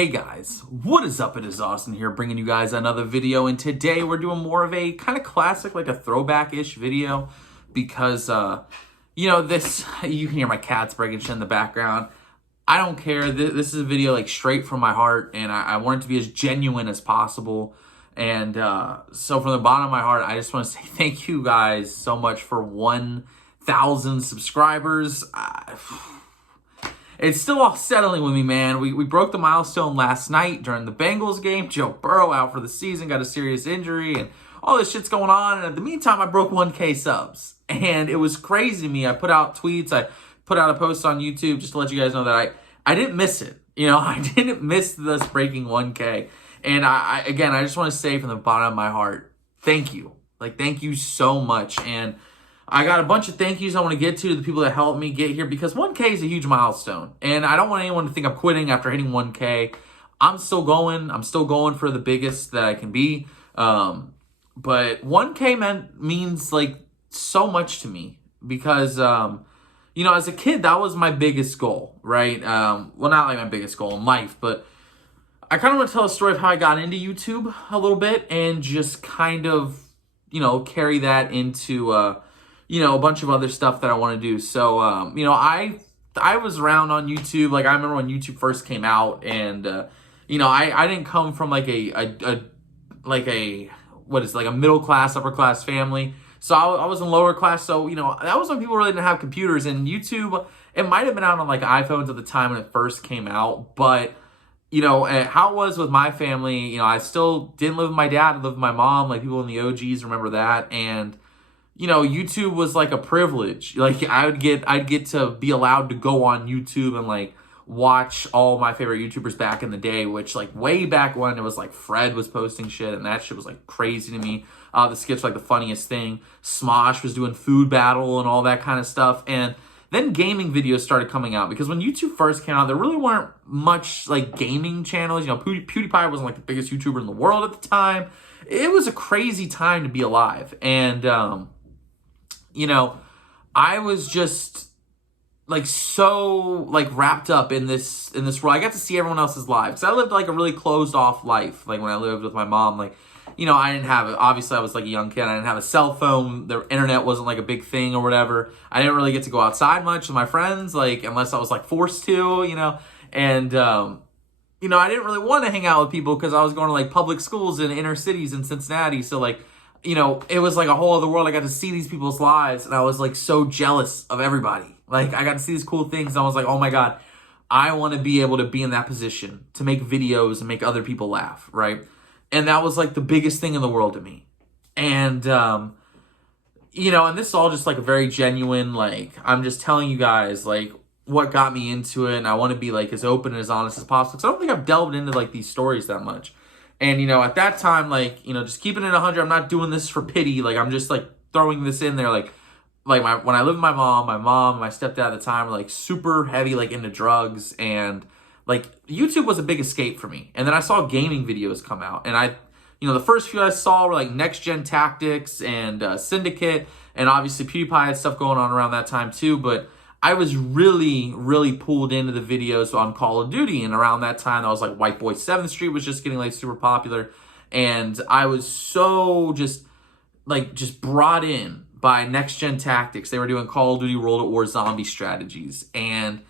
Hey guys, what is up? It is Austin here bringing you guys another video, and today we're doing more of a kind of classic, like a throwback-ish video because, this, you can hear my cats breaking shit in the background. I don't care. This is a video like straight from my heart, and I want it to be as genuine as possible. And so from the bottom of my heart, I just want to say thank you guys so much for 1,000 subscribers. It's still all settling with me, man. We broke the milestone last night during the Bengals game. Joe Burrow out for the season, got a serious injury, and all this shit's going on. And in the meantime, I broke 1K subs. And it was crazy to me. I put out tweets. I put out a post on YouTube just to let you guys know that I didn't miss it. I didn't miss this breaking 1K. And I just want to say from the bottom of my heart, thank you. Thank you so much. And I got a bunch of thank yous I want to get to the people that helped me get here, because 1K is a huge milestone. And I don't want anyone to think I'm quitting after hitting 1K. I'm still going. I'm still going for the biggest that I can be. But 1K means so much to me because, as a kid, that was my biggest goal, right? Well, not like my biggest goal in life, but I kind of want to tell a story of how I got into YouTube a little bit and just kind of, carry that into, a bunch of other stuff that I want to do. So, I was around on YouTube. I remember when YouTube first came out, and, I didn't come from a middle class, upper class family. So I was in lower class. So, that was when people really didn't have computers, and YouTube, it might have been out on iPhones at the time when it first came out. But, how it was with my family, I still didn't live with my dad. I lived with my mom. People in the OGs remember that. And, YouTube was a privilege. I'd get to be allowed to go on YouTube and watch all my favorite YouTubers back in the day, which way back when it was Fred was posting shit, and that shit was crazy to me. The skits were the funniest thing. Smosh was doing food battle and all that kind of stuff. And then gaming videos started coming out, because when YouTube first came out, there really weren't much gaming channels. PewDiePie wasn't the biggest YouTuber in the world at the time. It was a crazy time to be alive. And I was just so wrapped up in this world. I got to see everyone else's lives. I lived a really closed off life. When I lived with my mom, I didn't have, obviously I was a young kid. I didn't have a cell phone. The internet wasn't a big thing or whatever. I didn't really get to go outside much with my friends, unless I was forced to, and, I didn't really want to hang out with people because I was going to public schools in inner cities in Cincinnati. So it was a whole other world. I got to see these people's lives, and I was so jealous of everybody. I got to see these cool things, and I was oh my God, I want to be able to be in that position to make videos and make other people laugh, right? And that was the biggest thing in the world to me. And, and this is all just a very genuine, I'm just telling you guys, what got me into it. And I want to be as open and as honest as possible, because I don't think I've delved into these stories that much. And, at that time, just keeping it 100, I'm not doing this for pity. I'm just throwing this in there. When I lived with my mom, my stepdad at the time were super heavy, into drugs, and YouTube was a big escape for me. And then I saw gaming videos come out, and the first few I saw were Next Gen Tactics and Syndicate, and obviously PewDiePie had stuff going on around that time too. But I was really, really pulled into the videos on Call of Duty, and around that time, I was White Boy 7th Street was just getting super popular, and I was so just brought in by Next Gen Tactics. They were doing Call of Duty World at War zombie strategies, and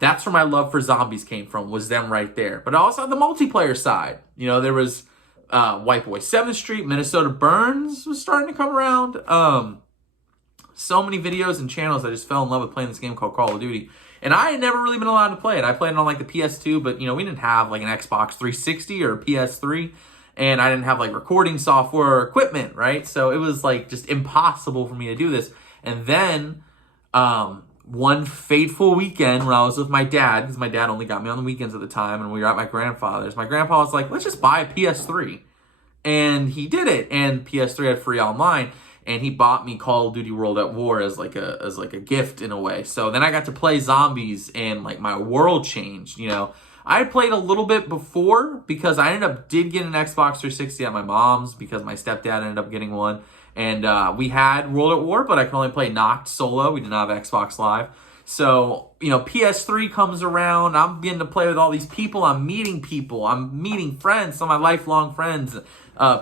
that's where my love for zombies came from, was them right there. But also on the multiplayer side, there was White Boy 7th Street, Minnesota Burns was starting to come around. So many videos and channels I just fell in love with playing this game called Call of Duty. And I had never really been allowed to play it. I played it on the PS2, but we didn't have an Xbox 360 or a PS3. And I didn't have recording software or equipment, right? So it was just impossible for me to do this. And then one fateful weekend when I was with my dad, because my dad only got me on the weekends at the time, and we were at my grandfather's. My grandpa was let's just buy a PS3. And he did it. And PS3 had free online. And he bought me Call of Duty World at War as a gift in a way. So then I got to play zombies, and my world changed. I had played a little bit before, because I did get an Xbox 360 at my mom's, because my stepdad ended up getting one. And we had World at War, but I could only play Noct solo. We did not have Xbox Live. So, you know, PS3 comes around. I'm getting to play with all these people. I'm meeting people. I'm meeting friends, some of my lifelong friends.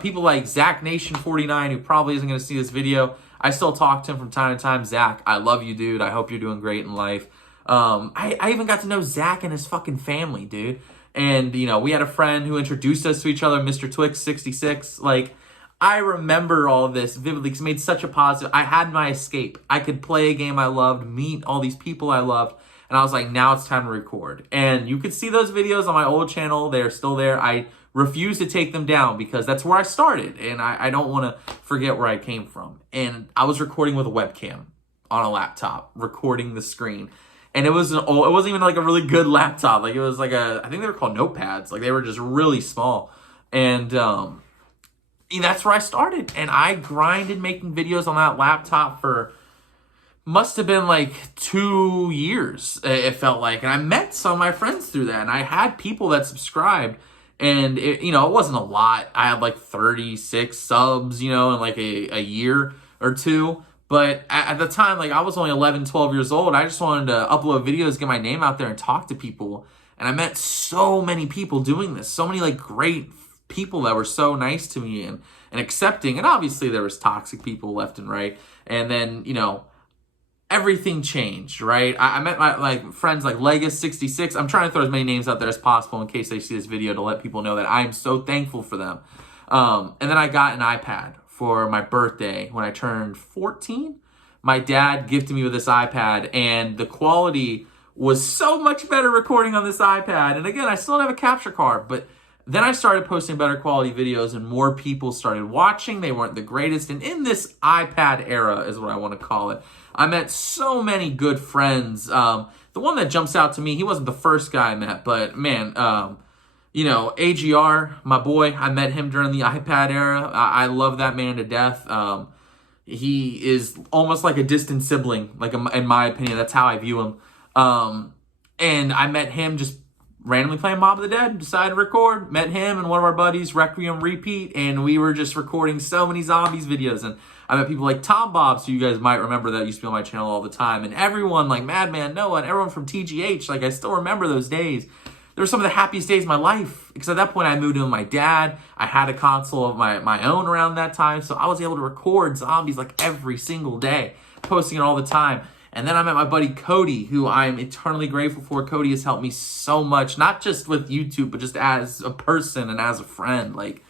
People like Zach Nation 49, who probably isn't going to see this video. I still talk to him from time to time. Zach, I love you, dude. I hope you're doing great in life. I even got to know Zach and his fucking family, dude. And, you know, we had a friend who introduced us to each other, Mr. Twix 66. Like, I remember all of this vividly because it made such a positive. I had my escape. I could play a game I loved, meet all these people I loved, and I was like, now it's time to record. And you could see those videos on my old channel. They're still there. I refuse to take them down because that's where I started, and I don't want to forget where I came from. And I was recording with a webcam on a laptop, recording the screen. And it wasn't even like a really good laptop. Like, it was like I think they were called notepads. Like, they were just really small. And that's where I started. And I grinded making videos on that laptop for, must have been like 2 years, it felt like. And I met some of my friends through that. And I had people that subscribed. And, it wasn't a lot. I had like 36 subs, in like a year or two. But at the time, like, I was only 11, 12 years old. I just wanted to upload videos, get my name out there, and talk to people. And I met so many people doing this. So many, like, great people that were so nice to me and accepting. And obviously, there was toxic people left and right. And then, everything changed, right? I met my friends like Legus66. I'm trying to throw as many names out there as possible in case they see this video to let people know that I'm so thankful for them. And then I got an iPad for my birthday when I turned 14. My dad gifted me with this iPad, and the quality was so much better recording on this iPad. And again, I still don't have a capture card, but then I started posting better quality videos and more people started watching. They weren't the greatest. And in this iPad era is what I want to call it, I met so many good friends. The one that jumps out to me, he wasn't the first guy I met, but man, AGR, my boy, I met him during the iPad era. I love that man to death. He is almost like a distant sibling, like in my opinion. That's how I view him. And I met him just randomly playing Mob of the Dead, decided to record. Met him and one of our buddies, Requiem Repeat, and we were just recording so many zombies videos. And I met people like Tom Bobs, who you guys might remember that used to be on my channel all the time. And everyone like Madman Noah and everyone from TGH, like I still remember those days. They were some of the happiest days of my life because at that point I moved in with my dad. I had a console of my own around that time, so I was able to record zombies like every single day, posting it all the time. And then I met my buddy Kody, who I'm eternally grateful for. Kody has helped me so much, not just with YouTube, but just as a person and as a friend. Like,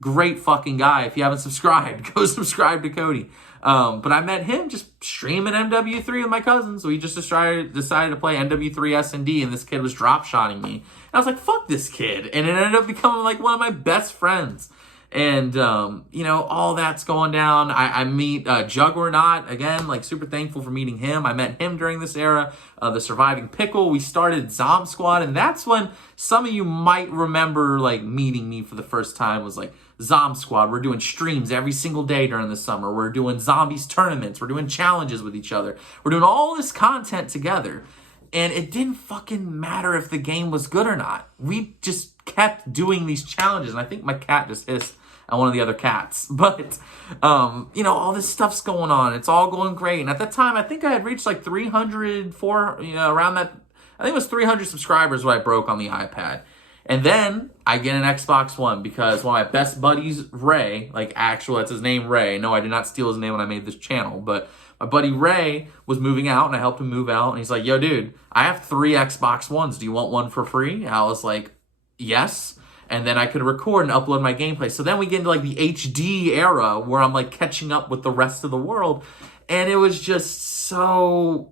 great fucking guy. If you haven't subscribed, go subscribe to Kody. But I met him just streaming MW3 with my cousins. We just decided to play MW3 S&D, and this kid was drop-shotting me. And I was like, fuck this kid. And it ended up becoming like one of my best friends. And, all that's going down. I meet Juggernaut, again, like super thankful for meeting him. I met him during this era, the Surviving Pickle. We started Zom Squad, and that's when some of you might remember, like, meeting me for the first time was, like, Zom Squad. We're doing streams every single day during the summer. We're doing zombies tournaments. We're doing challenges with each other. We're doing all this content together. And it didn't fucking matter if the game was good or not. We just kept doing these challenges. And I think my cat just hissed at one of the other cats. But, all this stuff's going on. It's all going great. And at that time, I think I had reached like 300, around that. I think it was 300 subscribers when I broke on the iPad. And then I get an Xbox One because one of my best buddies, Ray, that's his name, Ray. No, I did not steal his name when I made this channel. But my buddy Ray was moving out, and I helped him move out. And he's like, yo, dude, I have 3 Xbox Ones. Do you want one for free? And I was like, yes. And then I could record and upload my gameplay. So then we get into like the HD era where I'm like catching up with the rest of the world. And it was just so...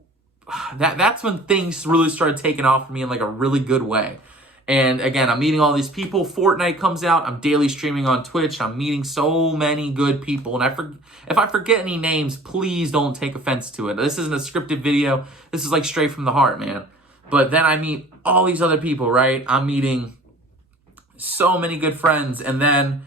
That's when things really started taking off for me in like a really good way. And again, I'm meeting all these people. Fortnite comes out. I'm daily streaming on Twitch. I'm meeting so many good people. And if I forget any names, please don't take offense to it. This isn't a scripted video. This is like straight from the heart, man. But then I meet all these other people, right? I'm meeting so many good friends. And then,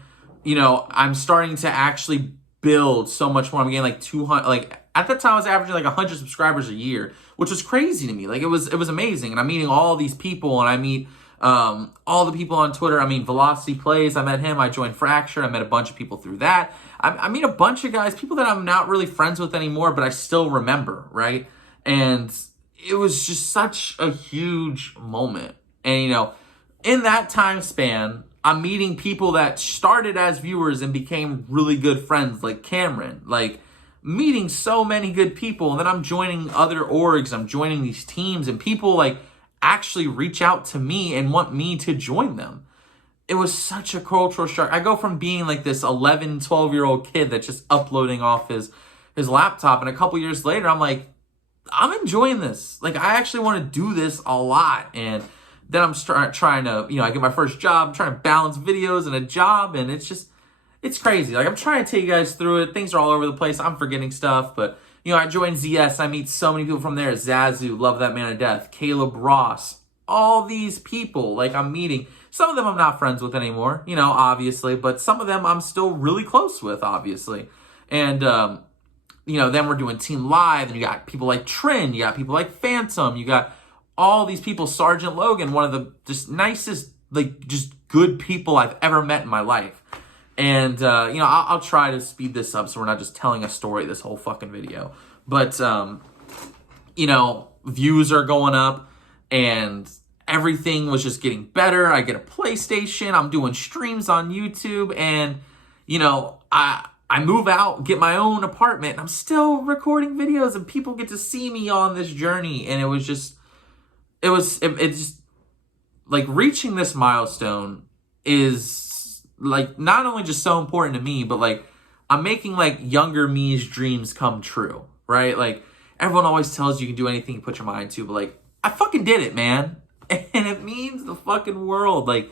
I'm starting to actually build so much more. I'm getting like 200, like at that time I was averaging like 100 subscribers a year, which was crazy to me. Like it was amazing. And I'm meeting all these people, and I meet all the people on Twitter. I mean, Velocity Plays, I met him. I joined Fracture. I met a bunch of people through that. I meet a bunch of guys, people that I'm not really friends with anymore, but I still remember, right? And, it was just such a huge moment. And, you know, in that time span, I'm meeting people that started as viewers and became really good friends, like Cameron, like meeting so many good people. And then I'm joining other orgs, I'm joining these teams, and people like actually reach out to me and want me to join them. It was such a cultural shock. I go from being like this 11, 12-year-old kid that's just uploading off his laptop, and a couple years later, I'm like, I'm enjoying this. Like, I actually want to do this a lot. And then I'm trying to, you know, I get my first job, I'm trying to balance videos and a job, and it's crazy. Like, I'm trying to take you guys through it. Things are all over the place. I'm forgetting stuff, but, you know, I joined ZS. I meet so many people from there. Zazu, love that man to death. Caleb Ross, all these people, like, I'm meeting. Some of them I'm not friends with anymore, you know, obviously, but some of them I'm still really close with, obviously. And, you know, then we're doing Team Live, and you got people like Trin, you got people like Phantom, you got all these people, Sergeant Logan, one of the just nicest, like, just good people I've ever met in my life. And, you know, I'll try to speed this up so we're not just telling a story this whole fucking video. But, you know, views are going up, and everything was just getting better. I get a PlayStation, I'm doing streams on YouTube, and, you know, I move out, get my own apartment, and I'm still recording videos, and people get to see me on this journey. And it just, like, reaching this milestone is, like, not only just so important to me, but, like, I'm making, like, younger me's dreams come true, right? Like, everyone always tells you can do anything you put your mind to, but, like, I fucking did it, man. And it means the fucking world. Like,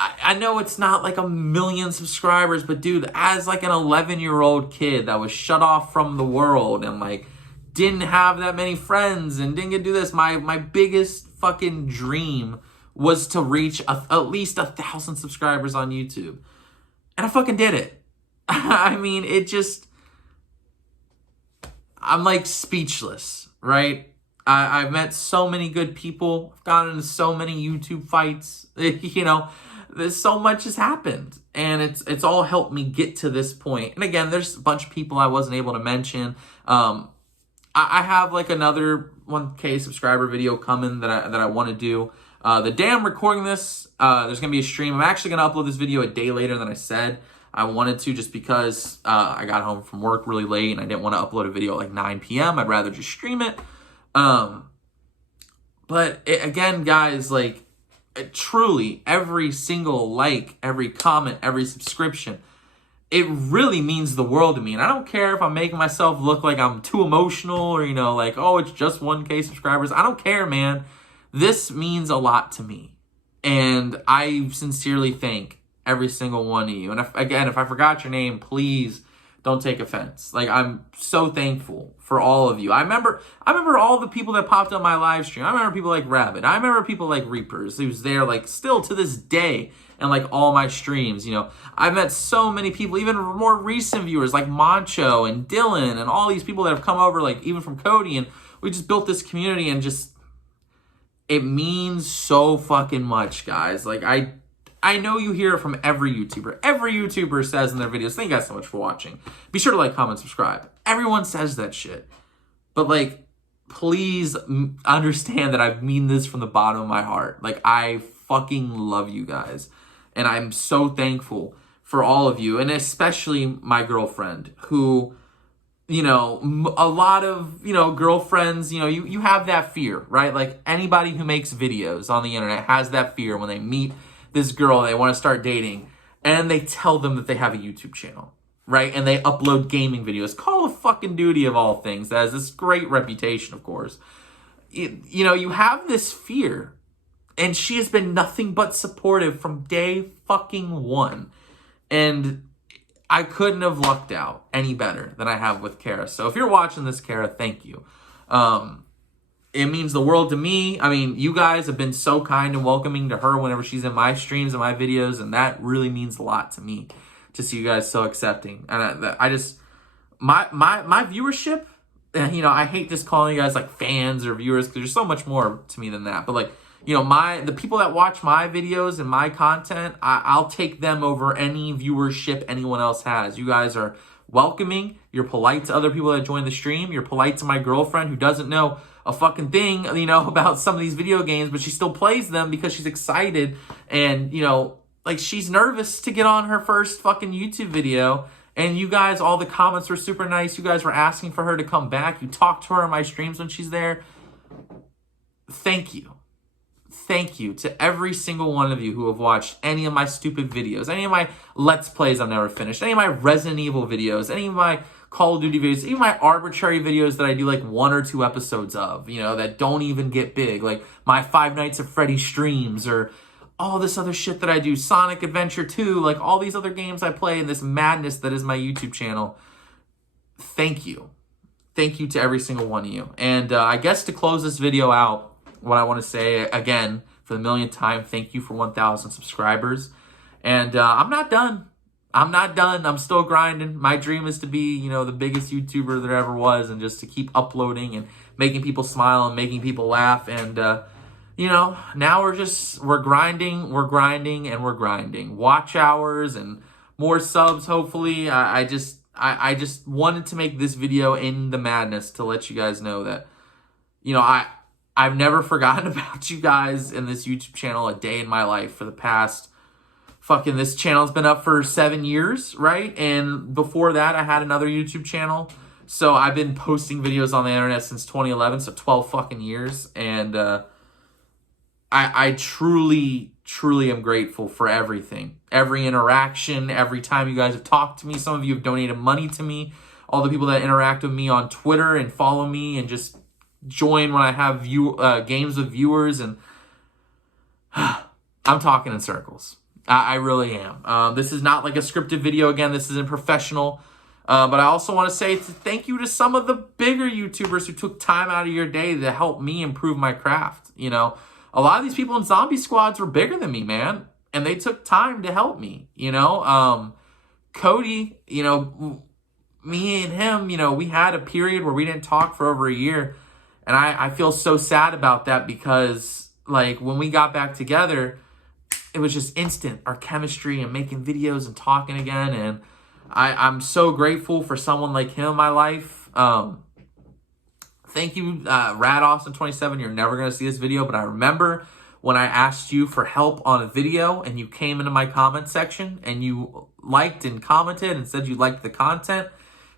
I know it's not like 1 million subscribers, but dude, as like an 11-year-old kid that was shut off from the world and like didn't have that many friends and didn't get to do this, my biggest fucking dream was to reach at least 1,000 subscribers on YouTube. And I fucking did it. I mean, I'm like speechless, right? I've met so many good people. I've gotten into so many YouTube fights, you know. There's so much has happened, and it's all helped me get to this point. And again, there's a bunch of people I wasn't able to mention. I have like another 1K subscriber video coming that I want to do. The day I'm recording this, there's gonna be a stream. I'm actually gonna upload this video a day later than I said I wanted to, just because I got home from work really late and I didn't want to upload a video at like 9 p.m. I'd rather just stream it. But again, guys, like, truly, every single like, every comment, every subscription, it really means the world to me. And I don't care if I'm making myself look like I'm too emotional or, you know, like, oh, it's just 1K subscribers. I don't care, man. This means a lot to me. And I sincerely thank every single one of you. And if I forgot your name, please don't take offense. Like, I'm so thankful for all of you. I remember all the people that popped on my live stream. I remember people like Rabbit. I remember people like Reapers, who's there, like, still to this day, and like all my streams. You know, I've met so many people, even more recent viewers like Moncho and Dylan and all these people that have come over, like even from Kody, and we just built this community, and just, it means so fucking much, guys. Like, I know you hear it from every YouTuber. Every YouTuber says in their videos, thank you guys so much for watching. Be sure to like, comment, subscribe. Everyone says that shit. But, like, please understand that I mean this from the bottom of my heart. Like, I fucking love you guys. And I'm so thankful for all of you. And especially my girlfriend, who, you know, a lot of, you know, girlfriends, you know, you have that fear, right? Like, anybody who makes videos on the internet has that fear when they meet this girl they want to start dating, and they tell them that they have a YouTube channel, right? And they upload gaming videos. Call of fucking Duty, of all things, that has this great reputation, of course. You know, you have this fear, and she has been nothing but supportive from day fucking one. And I couldn't have lucked out any better than I have with Kara. So if you're watching this, Kara, thank you. It means the world to me. I mean, you guys have been so kind and welcoming to her whenever she's in my streams and my videos, and that really means a lot to me to see you guys so accepting. And I just, my viewership, and, you know, I hate just calling you guys like fans or viewers, because there's so much more to me than that. But, like, you know, the people that watch my videos and my content, I'll take them over any viewership anyone else has. You guys are welcoming. You're polite to other people that join the stream. You're polite to my girlfriend, who doesn't know a fucking thing, you know, about some of these video games, but she still plays them because she's excited. And, you know, like, she's nervous to get on her first fucking YouTube video. And you guys, all the comments were super nice. You guys were asking for her to come back. You talk to her on my streams when she's there. Thank you. Thank you to every single one of you who have watched any of my stupid videos, any of my Let's Plays I've never finished, any of my Resident Evil videos, any of my Call of Duty videos, even my arbitrary videos that I do like 1 or 2 episodes of, you know, that don't even get big, like my Five Nights at Freddy's streams or all this other shit that I do, Sonic Adventure 2, like all these other games I play in this madness that is my YouTube channel. Thank you. Thank you to every single one of you. And I guess to close this video out, what I want to say, again, for the millionth time, thank you for 1,000 subscribers. And I'm not done. I'm not done. I'm still grinding. My dream is to be, you know, the biggest YouTuber there ever was, and just to keep uploading and making people smile and making people laugh. And, you know, now we're grinding, and we're grinding. Watch hours and more subs, hopefully. I just wanted to make this video in the madness to let you guys know that, you know, I've never forgotten about you guys in this YouTube channel a day in my life for the past this channel's been up for 7 years, right? And before that, I had another YouTube channel. So I've been posting videos on the internet since 2011, so 12 fucking years. And I truly, truly am grateful for everything. Every interaction, every time you guys have talked to me. Some of you have donated money to me. All the people that interact with me on Twitter and follow me and just join when I have games with viewers, and I'm talking in circles. I really am. This is not like a scripted video. Again, this isn't professional. But I also want to say thank you to some of the bigger YouTubers who took time out of your day to help me improve my craft. You know, a lot of these people in zombie squads were bigger than me, man, and they took time to help me. You know, Kody, you know, me and him, you know, we had a period where we didn't talk for over a year. And I feel so sad about that because, like, when we got back together, it was just instant, our chemistry and making videos and talking again. And I'm so grateful for someone like him in my life. Thank you, Rad Austin 27. You're never going to see this video, but I remember when I asked you for help on a video and you came into my comment section and you liked and commented and said you liked the content.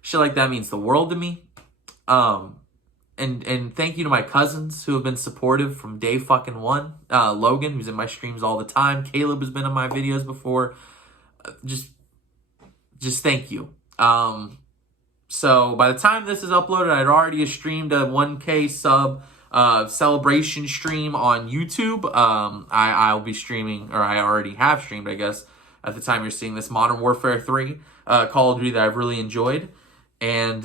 Shit like that means the world to me. And thank you to my cousins who have been supportive from day fucking one. Logan, who's in my streams all the time. Caleb has been in my videos before. Just thank you. So by the time this is uploaded, I'd already streamed a 1K sub celebration stream on YouTube. I'll be streaming, or I already have streamed, I guess, at the time you're seeing this, Modern Warfare 3, Call of Duty that I've really enjoyed. And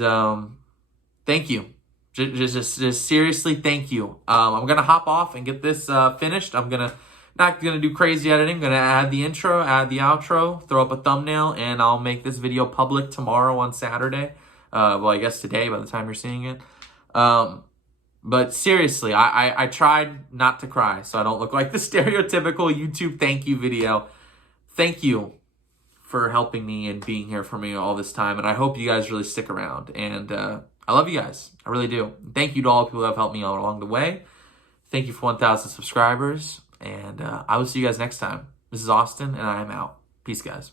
thank you. Just seriously, thank you. I'm going to hop off and get this finished. I'm not going to do crazy editing. I'm going to add the intro, add the outro, throw up a thumbnail, and I'll make this video public tomorrow on Saturday. Well, I guess today by the time you're seeing it. But seriously, I tried not to cry so I don't look like the stereotypical YouTube thank you video. Thank you for helping me and being here for me all this time. And I hope you guys really stick around. And I love you guys. I really do. Thank you to all the people that have helped me out along the way. Thank you for 1,000 subscribers. And I will see you guys next time. This is Austin, and I am out. Peace, guys.